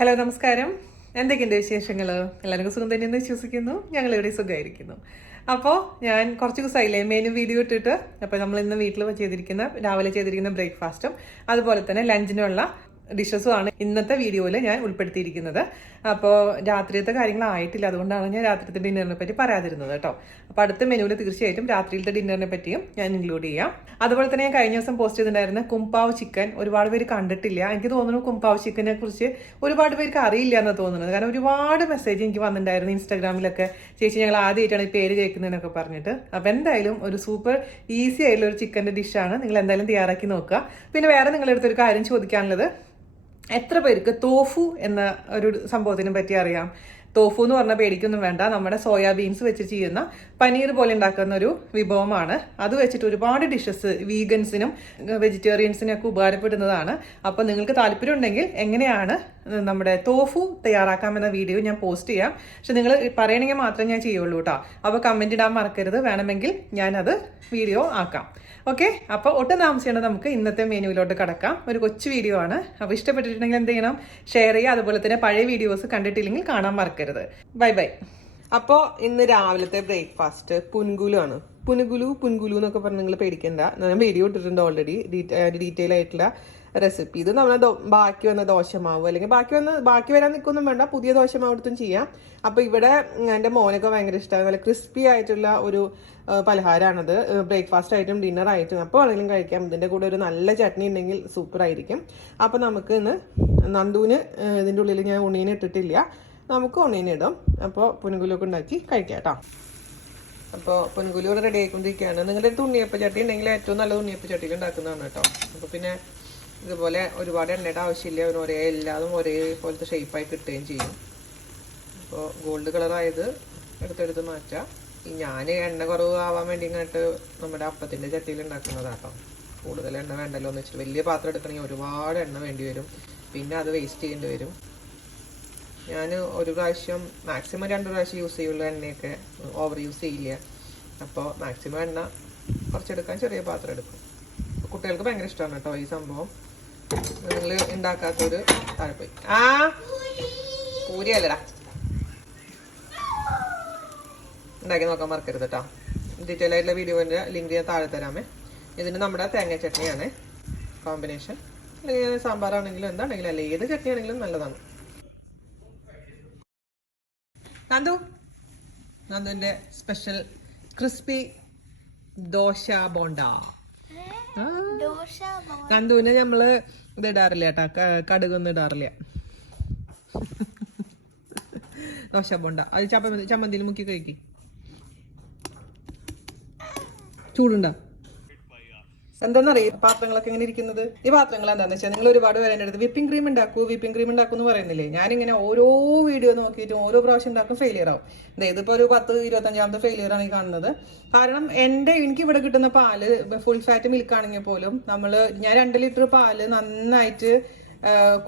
Hello നമസ്കാരം. എന്തൊക്കെയുണ്ട് വിശേഷങ്ങൾ? എല്ലാവർക്കും സുഖം തന്നെയെന്ന് വിശ്വസിക്കുന്നു. ഞങ്ങളിവിടെ സുഖമായിരിക്കുന്നു. അപ്പോൾ ഞാൻ കുറച്ച് ദിവസമായില്ലേ മെനു വീഡിയോ ഇട്ടിട്ട്. അപ്പോൾ നമ്മൾ ഇന്ന് വീട്ടിൽ രാവിലെ ചെയ്തിരിക്കുന്ന ബ്രേക്ക്ഫാസ്റ്റും അതുപോലെ തന്നെ ലഞ്ചിനുള്ള ഡിഷസും ആണ് ഇന്നത്തെ വീഡിയോയിൽ ഞാൻ ഉൾപ്പെടുത്തിയിരിക്കുന്നത്. അപ്പോൾ രാത്രിയത്തെ കാര്യങ്ങളായിട്ടില്ല, അതുകൊണ്ടാണ് ഞാൻ രാത്രിയത്തെ ഡിന്നറിനെ പറ്റി പറയാതിരുന്നത് കേട്ടോ. അപ്പോൾ അടുത്ത മെനുവിൽ തീർച്ചയായിട്ടും രാത്രിയിലത്തെ ഡിന്നറിനെ പറ്റിയും ഞാൻ ഇൻക്ലൂഡ് ചെയ്യാം. അതുപോലെ തന്നെ ഞാൻ കഴിഞ്ഞ ദിവസം പോസ്റ്റ് ചെയ്തിട്ടുണ്ടായിരുന്ന കുംപാവ് ചിക്കൻ ഒരുപാട് പേര് കണ്ടിട്ടില്ല. എനിക്ക് തോന്നുന്നു കുംപാവ് ചിക്കനെ കുറിച്ച് ഒരുപാട് പേർക്ക് അറിയില്ല എന്ന് തോന്നുന്നത്. കാരണം ഒരുപാട് മെസ്സേജ് എനിക്ക് വന്നിട്ടുണ്ടായിരുന്നു ഇൻസ്റ്റാഗ്രാമിലൊക്കെ, ചേച്ചി ഞങ്ങൾ ആദ്യമായിട്ടാണ് ഈ പേര് കേൾക്കുന്നതെന്നൊക്കെ പറഞ്ഞിട്ട്. അപ്പോൾ എന്തായാലും ഒരു സൂപ്പർ ഈസി ആയിട്ടുള്ള ഒരു ചിക്കൻ്റെ ഡിഷാണ്. നിങ്ങൾ എന്തായാലും തയ്യാറാക്കി നോക്കുക. പിന്നെ വേറെ നിങ്ങളുടെ അടുത്തൊരു കാര്യം ചോദിക്കാനുള്ളത്, എത്ര പേർക്ക് തോഫു എന്ന ഒരു സംഭവത്തിനെ പറ്റി അറിയാം? തോഫു എന്ന് പറഞ്ഞാൽ പേടിക്കൊന്നും വേണ്ട, നമ്മുടെ സോയാബീൻസ് വെച്ച് ചെയ്യുന്ന പനീർ പോലെ ഉണ്ടാക്കുന്ന ഒരു വിഭവമാണ്. അത് വെച്ചിട്ട് ഒരുപാട് ഡിഷസ് വീഗൻസിനും വെജിറ്റേറിയൻസിനും ഒക്കെ ഉപകാരപ്പെടുന്നതാണ്. അപ്പോൾ നിങ്ങൾക്ക് താല്പര്യം ഉണ്ടെങ്കിൽ എങ്ങനെയാണ് നമ്മുടെ തോഫു തയ്യാറാക്കാമെന്ന വീഡിയോ ഞാൻ പോസ്റ്റ് ചെയ്യാം. പക്ഷെ നിങ്ങൾ പറയണമെങ്കിൽ മാത്രമേ ഞാൻ ചെയ്യുള്ളൂ കേട്ടോ. അപ്പോൾ കമൻറ്റ് ഇടാൻ മറക്കരുത്, വേണമെങ്കിൽ ഞാനത് വീഡിയോ ആക്കാം. ഓക്കെ, അപ്പോൾ ഒട്ടും താമസിക്കേണ്ട നമുക്ക് ഇന്നത്തെ മെനുവിലോട്ട് കടക്കാം. ഒരു കൊച്ചു വീഡിയോ ആണ്. അപ്പോൾ ഇഷ്ടപ്പെട്ടിട്ടുണ്ടെങ്കിൽ എന്ത് ചെയ്യണം? ഷെയർ ചെയ്യുക. അതുപോലെ തന്നെ പഴയ വീഡിയോസ് കണ്ടിട്ടില്ലെങ്കിൽ കാണാൻ മറക്കരുത്. Bye bye. അപ്പോൾ ഇന്ന് രാവിലത്തെ ബ്രേക്ക്ഫാസ്റ്റ് പുൻകുലു ആണ്. പുൻകുലു എന്നൊക്കെ പറഞ്ഞ് നിങ്ങൾ പേടിക്കണ്ട. ഞാൻ വീഡിയോ ഇട്ടിട്ടുണ്ട് ഓൾറെഡി, ഡീറ്റെയിൽ ആയിട്ടുള്ള റെസിപ്പി. ഇത് നമ്മളെ ബാക്കി വന്ന ദോശമാവ്, അല്ലെങ്കിൽ ബാക്കി വരാൻ നിൽക്കൊന്നും വേണ്ട, പുതിയ ദോശമാവ് എടുത്തും ചെയ്യാം. അപ്പോൾ ഇവിടെ എൻ്റെ മോനൊക്കെ ഭയങ്കര ഇഷ്ടമാണ്. നല്ല ക്രിസ്പി ആയിട്ടുള്ള ഒരു പലഹാരമാണത്, ബ്രേക്ക്ഫാസ്റ്റ് ആയിട്ടും ഡിന്നർ ആയിട്ടും അപ്പോൾ ആണെങ്കിലും കഴിക്കാം. ഇതിൻ്റെ കൂടെ ഒരു നല്ല ചട്നി ഉണ്ടെങ്കിൽ സൂപ്പർ ആയിരിക്കും. അപ്പോൾ നമുക്ക് ഇന്ന് നന്ദുവിന് ഇതിൻ്റെ ഉള്ളിൽ ഞാൻ ഉണ്ണീനെ ഇട്ടിട്ടില്ല, നമുക്ക് ഉണ്ണീനെ ഇടും. അപ്പോൾ പുനുകുലൊക്കെ ഉണ്ടാക്കി കഴിക്കാം കേട്ടോ. അപ്പോൾ പുനുകുലു ഇവിടെ റെഡി ആയിക്കൊണ്ടിരിക്കുകയാണ്. നിങ്ങളുടെ അടുത്ത് ഉണ്ണിയപ്പ ചട്ടി ഉണ്ടെങ്കിൽ ഏറ്റവും നല്ലത് ഉണ്ണിയപ്പ ചട്ടിയിൽ ഉണ്ടാക്കുന്നതാണ് കേട്ടോ. അപ്പോൾ പിന്നെ ഇതുപോലെ ഒരുപാട് എണ്ണയുടെ ആവശ്യമില്ല, എല്ലാതും ഒരേപോലത്തെ ഷേപ്പായി കിട്ടുകയും ചെയ്യും. അപ്പോൾ ഗോൾഡ് കളറായത് എടുത്തെടുത്ത് മാറ്റാം. ഞാൻ എണ്ണ കുറവ് ആവാൻ വേണ്ടി ഇങ്ങോട്ട് നമ്മുടെ അപ്പത്തിൻ്റെ ചട്ടിയിൽ ഉണ്ടാക്കുന്നതാട്ടോ. കൂടുതൽ എണ്ണ വേണ്ടല്ലോ എന്ന് വെച്ചിട്ട് വലിയ പാത്രം എടുക്കണമെങ്കിൽ ഒരുപാട് എണ്ണ വേണ്ടി വരും, പിന്നെ അത് വേസ്റ്റ് ചെയ്യേണ്ടി വരും. ഞാൻ ഒരു പ്രാവശ്യം മാക്സിമം 2 പ്രാവശ്യം യൂസ് ചെയ്യുള്ളൂ എണ്ണയൊക്കെ, ഓവർ യൂസ് ചെയ്യില്ല. അപ്പോൾ മാക്സിമം എണ്ണ കുറച്ചെടുക്കാൻ ചെറിയ പാത്രം എടുക്കും. കുട്ടികൾക്ക് ഭയങ്കര ഇഷ്ടമാണ് കേട്ടോ ഈ സംഭവം. നിങ്ങൾ ഉണ്ടാക്കാത്തൊരു താഴെപ്പോയി പൂരിയല്ലടാ, ഉണ്ടാക്കി നോക്കാൻ മറക്കരുത് കേട്ടോ. ഡീറ്റെയിൽ ആയിട്ടുള്ള വീഡിയോൻ്റെ ലിങ്ക് ഞാൻ താഴെ തരാമേ. ഇതിന് നമ്മുടെ തേങ്ങ ചട്നിയാണ് കോമ്പിനേഷൻ, അല്ലെങ്കിൽ സാമ്പാറാണെങ്കിലും എന്താണെങ്കിലും അല്ല ഏത് ചട്നി ആണെങ്കിലും നല്ലതാണ്. നന്ദുവിൻ്റെ സ്പെഷ്യൽ ക്രിസ്പി ദോശ ബോണ്ട. നന്ദുവിന് നമ്മള് ഇത് ഇടാറില്ല കേട്ടോ, കടുകൊന്നും ഇടാറില്ല. ദോശ ബോണ്ട അത് ചമ്മന്തിയിൽ മുക്കി കഴിക്കി. ചൂടുണ്ടോ? എന്താണെന്നറിയാം പാത്രങ്ങളൊക്കെ ഇങ്ങനെ ഇരിക്കുന്നത്. ഈ പാത്രങ്ങൾ എന്താണെന്ന് വെച്ചാൽ, നിങ്ങൾ ഒരുപാട് പേരെ അടുത്ത് വിപ്പിംഗ് ക്രീം ഉണ്ടാക്കും എന്ന് പറയുന്നില്ലേ. ഞാനിങ്ങനെ ഓരോ വീഡിയോ നോക്കിയിട്ടും ഓരോ പ്രാവശ്യം ഉണ്ടാക്കും, ഫെയിലിയർ ആവും. ഇതിപ്പോൾ ഒരു 10-25ാമത്തെ ഫെയിലിയർ ആണ് ഈ കാണുന്നത്. കാരണം എനിക്ക് ഇവിടെ കിട്ടുന്ന പാല് ഫുൾ ഫാറ്റ് മിൽക്ക് ആണെങ്കിൽ പോലും ഞാൻ 2 ലിറ്റർ പാല് നന്നായിട്ട്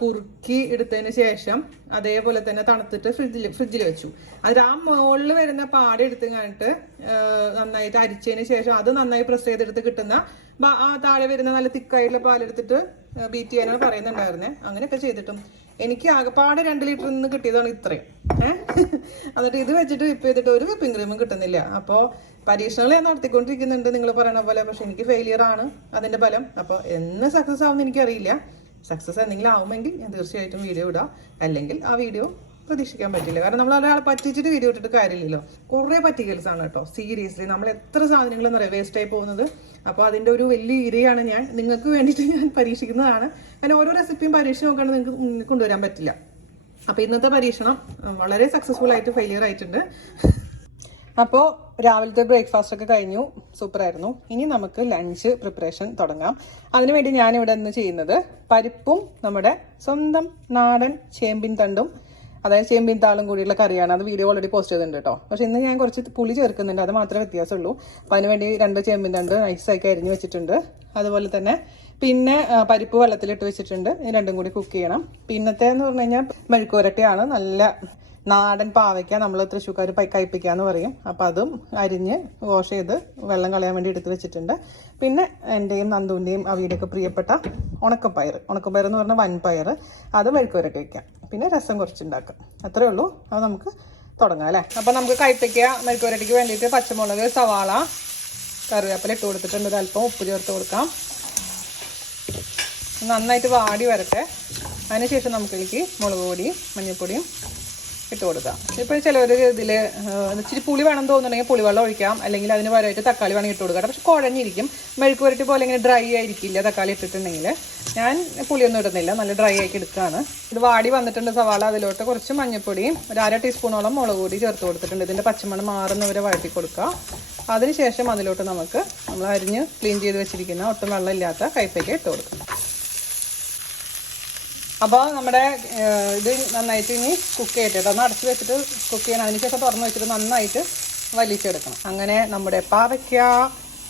കുറുക്കി എടുത്തതിന് ശേഷം അതേപോലെ തന്നെ തണുത്തിട്ട് ഫ്രിഡ്ജിൽ വെച്ചു. അത് ആ മുകളിൽ വരുന്ന പാട് എടുത്ത് കഴിഞ്ഞിട്ട് നന്നായിട്ട് അരിച്ചതിന് ശേഷം അത് നന്നായി പ്രസ് ചെയ്തെടുത്ത് കിട്ടുന്ന ആ താഴെ വരുന്ന നല്ല തിക്കായിട്ടുള്ള പാലെടുത്തിട്ട് ബീറ്റ് ചെയ്യാനാണ് പറയുന്നുണ്ടായിരുന്നേ. അങ്ങനെയൊക്കെ ചെയ്തിട്ടും എനിക്ക് ആകെപ്പാട് 2 ലിറ്ററിൽ നിന്ന് കിട്ടിയതാണ് ഇത്രയും. എന്നിട്ട് ഇത് വെച്ചിട്ട് വിപ്പ് ചെയ്തിട്ട് ഒരു വിപ്പിംഗ് ക്രീമും കിട്ടുന്നില്ല. അപ്പോൾ പരീക്ഷണങ്ങൾ ഞാൻ നടത്തിക്കൊണ്ടിരിക്കുന്നുണ്ട് നിങ്ങൾ പറയണ പോലെ. പക്ഷെ എനിക്ക് ഫെയിലിയർ ആണ് അതിന്റെ ഫലം. അപ്പോൾ എന്ന് സക്സസ് ആവുമെന്ന് എനിക്കറിയില്ല. സക്സസ് എന്തെങ്കിലും ആവുമെങ്കിൽ ഞാൻ തീർച്ചയായിട്ടും വീഡിയോ ഇടാം, അല്ലെങ്കിൽ ആ വീഡിയോ പ്രതീക്ഷിക്കാൻ പറ്റില്ല. കാരണം നമ്മൾ ഒരാളെ പറ്റിച്ചിട്ട് വീഡിയോ ഇട്ടിട്ട് കാര്യമില്ലല്ലോ. കുറേ പറ്റിക്കൽസ് ആണ് കേട്ടോ. സീരിയസ്ലി നമ്മൾ എത്ര സാധനങ്ങൾ എന്ന് പറയാം വേസ്റ്റ് ആയി പോകുന്നത്. അപ്പോൾ അതിൻ്റെ ഒരു വലിയ ഇരയാണ് ഞാൻ. നിങ്ങൾക്ക് വേണ്ടിയിട്ട് ഞാൻ പരീക്ഷിക്കുന്നതാണ്. കാരണം ഓരോ റെസിപ്പിയും പരീക്ഷ നോക്കാണ്ട് നിങ്ങൾക്ക് കൊണ്ടുവരാൻ പറ്റില്ല. അപ്പോൾ ഇന്നത്തെ പരീക്ഷണം വളരെ സക്സസ്ഫുൾ ആയിട്ട് ഫെയിലിയർ ആയിട്ടുണ്ട്. അപ്പോൾ രാവിലത്തെ ബ്രേക്ക്ഫാസ്റ്റ് ഒക്കെ കഴിഞ്ഞു, സൂപ്പറായിരുന്നു. ഇനി നമുക്ക് ലഞ്ച് പ്രിപ്പറേഷൻ തുടങ്ങാം. അതിനുവേണ്ടി ഞാനിവിടെ നിന്ന് ചെയ്യുന്നത് പരിപ്പും നമ്മുടെ സ്വന്തം നാടൻ ചേമ്പിൻ തണ്ടും, അതായത് ചേമ്പിൻ താളും കൂടിയുള്ള കറിയാണ്. അത് വീഡിയോ ഓൾറെഡി പോസ്റ്റ് ചെയ്തിട്ടുണ്ട് കേട്ടോ. പക്ഷെ ഇന്ന് ഞാൻ കുറച്ച് പുളി ചേർക്കുന്നുണ്ട്, അത് മാത്രമേ വ്യത്യാസമുള്ളൂ. അപ്പോൾ അതിനുവേണ്ടി 2 ചേമ്പിൻ തണ്ട് നൈസാക്കി അരിഞ്ഞ് വെച്ചിട്ടുണ്ട്. അതുപോലെ തന്നെ പിന്നെ പരിപ്പ് വെള്ളത്തിലിട്ട് വെച്ചിട്ടുണ്ട്. ഇത് രണ്ടും കൂടി കുക്ക് ചെയ്യണം. പിന്നത്തെ എന്ന് പറഞ്ഞു കഴിഞ്ഞാൽ മെഴുക്കുവരട്ടിയാണ്. നല്ല നാടൻ പാവയ്ക്ക, നമ്മൾ തൃശ്ശൂർക്കാർ കയ്പ്പിക്കാന്ന് പറയും. അപ്പം അതും അരിഞ്ഞ് വാഷ് ചെയ്ത് വെള്ളം കളയാൻ വേണ്ടി എടുത്ത് വെച്ചിട്ടുണ്ട്. പിന്നെ എൻ്റെയും നന്ദുവിൻ്റെയും അവിയുടെയൊക്കെ പ്രിയപ്പെട്ട ഉണക്കപ്പയർ എന്ന് പറഞ്ഞാൽ വൻപയർ, അത് മെഴുക്കുവരട്ടി വയ്ക്കാം. പിന്നെ രസം കുറച്ചുണ്ടാക്കാം. അത്രേ ഉള്ളൂ. അത് നമുക്ക് തുടങ്ങാം അല്ലേ. അപ്പം നമുക്ക് കയ്പ്പിക്ക മെഴുക്കുവരട്ടിക്ക് വേണ്ടിയിട്ട് പച്ചമുളക്, സവാള, കറിവേപ്പില ഇട്ട് കൊടുത്തിട്ടുണ്ട്. അല്പം ഉപ്പ് ചേർത്ത് കൊടുക്കാം. നന്നായിട്ട് വാടി വരട്ടെ. അതിനുശേഷം നമുക്കിതിലേക്ക് മുളക് പൊടിയും മഞ്ഞൾപ്പൊടിയും ഇട്ട് കൊടുക്കാം. ഇപ്പോൾ ചിലവർ ഇതിൽ ഇച്ചിരി പുളി വേണം തോന്നുന്നുണ്ടെങ്കിൽ പുളിവെള്ളം ഒഴിക്കാം, അല്ലെങ്കിൽ അതിന് പകരമായിട്ട് തക്കാളി വേണമെങ്കിൽ ഇട്ട് കൊടുക്കാം. പക്ഷെ കുഴഞ്ഞിരിക്കും. മെഴുക്ക് പുരട്ടി പോലെ ഇങ്ങനെ ഡ്രൈ ആയിരിക്കില്ല തക്കാളി ഇട്ടിട്ടുണ്ടെങ്കിൽ. ഞാൻ പുളിയൊന്നും ഇടുന്നില്ല, നല്ല ഡ്രൈ ആക്കി എടുക്കുകയാണ്. ഇത് വാടി വന്നിട്ടുണ്ട് സവാള. അതിലോട്ട് കുറച്ച് മഞ്ഞൾപ്പൊടിയും ഒരു 1/2 ടീസ്പൂണോളം മുളക് പൊടി ചേർത്ത് കൊടുത്തിട്ടുണ്ട്. ഇതിൻ്റെ പച്ചമണം മാറുന്നവരെ വഴറ്റി കൊടുക്കുക. അതിനുശേഷം അതിലോട്ട് നമ്മൾ അരിഞ്ഞ് ക്ലീൻ ചെയ്ത് വെച്ചിരിക്കുന്ന ഒട്ടും വെള്ളമില്ലാത്ത കയ്പ്പയ്ക്ക ഇട്ട് കൊടുക്കണം. അപ്പോൾ നമ്മുടെ ഇത് നന്നായിട്ട് ഇനി കുക്ക് ചെയ്തിട്ട് ഒന്ന് അടച്ച് വെച്ചിട്ട് കുക്ക് ചെയ്യണം. അതിനുശേഷം തുറന്ന് വെച്ചിട്ട് നന്നായിട്ട് വലിച്ചെടുക്കണം. അങ്ങനെ നമ്മുടെ പാവയ്ക്ക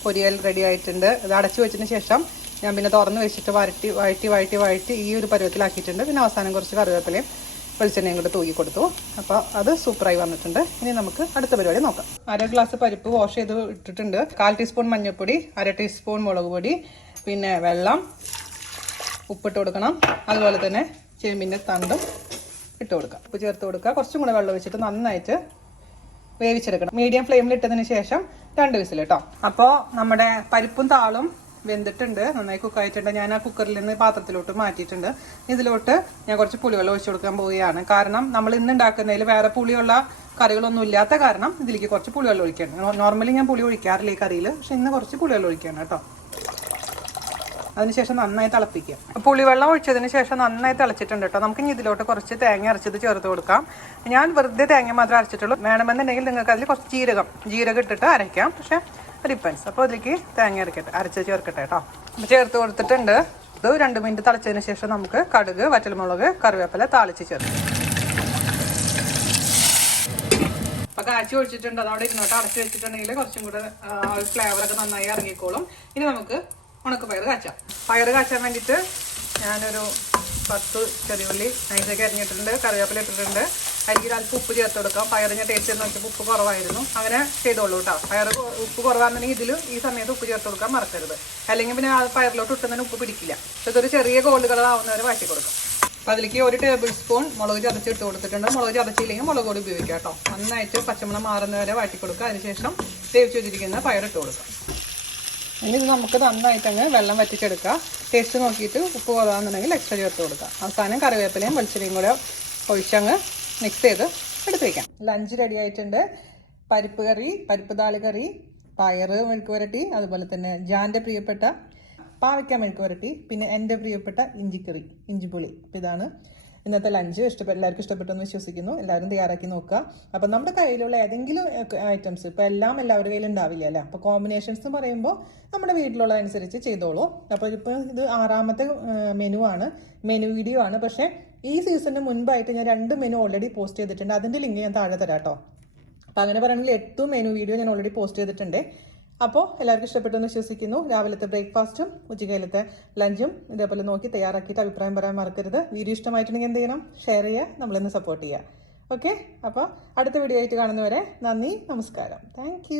പൊരിയൽ റെഡി ആയിട്ടുണ്ട്. ഇത് അടച്ചു വെച്ചതിന് ശേഷം ഞാൻ പിന്നെ തുറന്ന് വെച്ചിട്ട് വഴറ്റി ഈ ഒരു പരുവത്തിലാക്കിയിട്ടുണ്ട്. പിന്നെ അവസാനം കുറച്ച് കറിവേപ്പിലയും വെളിച്ചെണ്ണയും കൂടെ തൂക്കി കൊടുത്തു. അപ്പോൾ അത് സൂപ്പറായി വന്നിട്ടുണ്ട്. ഇനി നമുക്ക് അടുത്ത പരിപാടി നോക്കാം. 1/2 ഗ്ലാസ് പരിപ്പ് വാഷ് ചെയ്ത് ഇട്ടിട്ടുണ്ട്. 1/4 ടീസ്പൂൺ മഞ്ഞൾപ്പൊടി, 1/2 ടീസ്പൂൺ മുളക് പൊടി, പിന്നെ വെള്ളം, ഉപ്പിട്ട് കൊടുക്കണം. അതുപോലെ തന്നെ ചേമ്പിൻ്റെ തണ്ടും ഇട്ട് കൊടുക്കുക. ഉപ്പ് ചേർത്ത് കൊടുക്കുക. കുറച്ചും കൂടെ വെള്ളം വെച്ചിട്ട് നന്നായിട്ട് വേവിച്ചെടുക്കണം. മീഡിയം ഫ്ലെയിമിൽ ഇട്ടതിന് ശേഷം 2 വിസിൽ കേട്ടോ. അപ്പോൾ നമ്മുടെ പരിപ്പും താളും വെന്തിട്ടുണ്ട്, നന്നായി കുക്കായിട്ടുണ്ട്. ഞാൻ ആ കുക്കറിൽ നിന്ന് പാത്രത്തിലോട്ട് മാറ്റിയിട്ടുണ്ട്. ഇതിലോട്ട് ഞാൻ കുറച്ച് പുളിവെള്ളം ഒഴിച്ചു കൊടുക്കാൻ പോവുകയാണ്. കാരണം നമ്മൾ ഇന്ന് ഉണ്ടാക്കുന്നതിൽ വേറെ പുളിയുള്ള കറികളൊന്നും ഇല്ലാത്ത കാരണം ഇതിലേക്ക് കുറച്ച് പുളിവെള്ളം ഒഴിക്കണം. നോർമലി ഞാൻ പുളി ഒഴിക്കാറില്ല ഈ കറിയിൽ, പക്ഷെ ഇന്ന് കുറച്ച് പുളിവെള്ളം ഒഴിക്കണം കേട്ടോ. അതിനുശേഷം നന്നായി തിളപ്പിക്കുക. പുളിവെള്ളം ഒഴിച്ചതിന് ശേഷം നന്നായി തിളച്ചിട്ടുണ്ട് കേട്ടോ. നമുക്ക് ഇനി ഇതിലോട്ട് കുറച്ച് തേങ്ങ അരച്ചത് ചേർത്ത് കൊടുക്കാം. ഞാൻ വെറുതെ തേങ്ങ മാത്രമേ അരച്ചിട്ടുള്ളൂ. വേണമെന്നുണ്ടെങ്കിൽ നിങ്ങൾക്ക് അതിൽ കുറച്ച് ജീരകം ഇട്ടിട്ട് അരയ്ക്കാം, പക്ഷേ ഡിപ്പെൻസ്. അപ്പോൾ അതിലേക്ക് തേങ്ങ അരച്ച് ചേർക്കട്ടെ കേട്ടോ. ചേർത്ത് കൊടുത്തിട്ടുണ്ട്. ഇത് 2 മിനിറ്റ് തിളച്ചതിന് ശേഷം നമുക്ക് കടുക്, വറ്റൽമുളക്, കറിവേപ്പില താളിച്ച് ചേർക്കാം. അപ്പോൾ കാച്ചി ഒഴിച്ചിട്ടുണ്ട്. അതവിടെ ഇരുന്നോട്ട് അടച്ച് വെച്ചിട്ടുണ്ടെങ്കിൽ കുറച്ചും കൂടെ ഫ്ലേവറൊക്കെ നന്നായി ഇറങ്ങിക്കോളും. ഇനി നമുക്ക് ഉണക്കപ്പയർ കാച്ചാം. പയർ കാച്ചാൻ വേണ്ടിയിട്ട് ഞാനൊരു 10 ചെറിയുള്ളി നൈസൊക്കെ അരിഞ്ഞിട്ടുണ്ട്, കറിവേപ്പില ഇട്ടിട്ടുണ്ട്. അതിലേക്ക് അല്പം ഉപ്പ് ചേർത്ത് കൊടുക്കാം. പയറിന് ടേസ്റ്റ് ചെയ്ത് നോക്കിയപ്പോൾ ഉപ്പ് കുറവായിരുന്നു. അങ്ങനെ ചെയ്തോളൂ കേട്ടോ. പയർ ഉപ്പ് കുറവാണെന്നുണ്ടെങ്കിൽ ഈ സമയത്ത് ഉപ്പ് ചേർത്ത് കൊടുക്കാൻ മറക്കരുത്. അല്ലെങ്കിൽ പിന്നെ ആ പയറിലോട്ട് ഇട്ടുന്നതിന് ഉപ്പ് പിടിക്കില്ല. ഇതൊരു ചെറിയ ഗോൾഡ് കളർ ആവുന്നവരെ വാട്ടി കൊടുക്കാം. അപ്പോൾ അതിലേക്ക് 1 ടേബിൾ സ്പൂൺ മുളക് ചതച്ചിട്ട് കൊടുത്തിട്ടുണ്ട്. മുളക് ചതച്ചില്ലെങ്കിൽ മുളക് പൊടി ഉപയോഗിക്കാം കേട്ടോ. നന്നായിട്ട് പച്ചമണം മാറുന്നവരെ വാട്ടി കൊടുക്കുക. അതിനുശേഷം വേവിച്ച് വെച്ചിരിക്കുന്ന പയറിട്ട് കൊടുക്കാം. ഇനി ഇത് നമുക്ക് നന്നായിട്ടങ്ങ് വെള്ളം വറ്റിച്ചെടുക്കുക. ടേസ്റ്റ് നോക്കിയിട്ട് ഉപ്പ് കുറവാണെന്നുണ്ടെങ്കിൽ എക്സ്ട്രാ ചേർത്ത് കൊടുക്കുക. അവസാനം കറിവേപ്പിലയും വെളിച്ചെണ്ണയും കൂടെ ഒഴിച്ചങ്ങ് മിക്സ് ചെയ്ത് എടുത്ത് വയ്ക്കാം. ലഞ്ച് റെഡി ആയിട്ടുണ്ട്. പരിപ്പ് കറി, പരിപ്പ് ദാൽ കറി, പയറ് മെഴുക്ക് പുരട്ടി, അതുപോലെ തന്നെ ജാൻ്റെ പ്രിയപ്പെട്ട പാവയ്ക്ക മെഴുക്ക് പുരട്ടി, പിന്നെ എൻ്റെ പ്രിയപ്പെട്ട ഇഞ്ചിക്കറി, ഇഞ്ചിപ്പുളി. അപ്പോൾ ഇതാണ് ഇന്നത്തെ ലഞ്ച്. എല്ലാവർക്കും ഇഷ്ടപ്പെട്ടെന്ന് വിശ്വസിക്കുന്നു. എല്ലാവരും തയ്യാറാക്കി നോക്കുക. അപ്പം നമ്മുടെ കയ്യിലുള്ള ഏതെങ്കിലും ഐറ്റംസ്, ഇപ്പോൾ എല്ലാം എല്ലാവരുടെ കയ്യിൽ ഉണ്ടാവില്ല അല്ലേ. അപ്പോൾ കോമ്പിനേഷൻസ് എന്ന് പറയുമ്പോൾ നമ്മുടെ വീട്ടിലുള്ളതനുസരിച്ച് ചെയ്തോളൂ. അപ്പോൾ ഇപ്പോൾ ഇത് 6ാമത്തെ മെനു വീഡിയോ ആണ്. പക്ഷേ ഈ സീസണിന് മുൻപായിട്ട് ഞാൻ 2 മെനു ഓൾറെഡി പോസ്റ്റ് ചെയ്തിട്ടുണ്ട്. അതിൻ്റെ ലിങ്ക് ഞാൻ താഴെ തരാം കേട്ടോ. അപ്പോൾ അങ്ങനെ പറയുകയാണെങ്കിൽ 8 മെനു വീഡിയോ ഞാൻ ഓൾറെഡി പോസ്റ്റ് ചെയ്തിട്ടുണ്ട്. അപ്പോൾ എല്ലാവർക്കും ഇഷ്ടപ്പെട്ടെന്ന് വിശ്വസിക്കുന്നു. രാവിലത്തെ ബ്രേക്ക്ഫാസ്റ്റും ഉച്ചക്കയിലത്തെ ലഞ്ചും ഇതേപോലെ നോക്കി തയ്യാറാക്കിയിട്ട് അഭിപ്രായം പറയാൻ മറക്കരുത്. വീഡിയോ ഇഷ്ടമായിട്ടുണ്ടെങ്കിൽ എന്ത് ചെയ്യണം? ഷെയർ ചെയ്യുക, നമ്മളിന്ന് സപ്പോർട്ട് ചെയ്യുക. ഓക്കെ, അപ്പോൾ അടുത്ത വീഡിയോ ആയിട്ട് കാണുന്നവരെ നന്ദി, നമസ്കാരം. താങ്ക്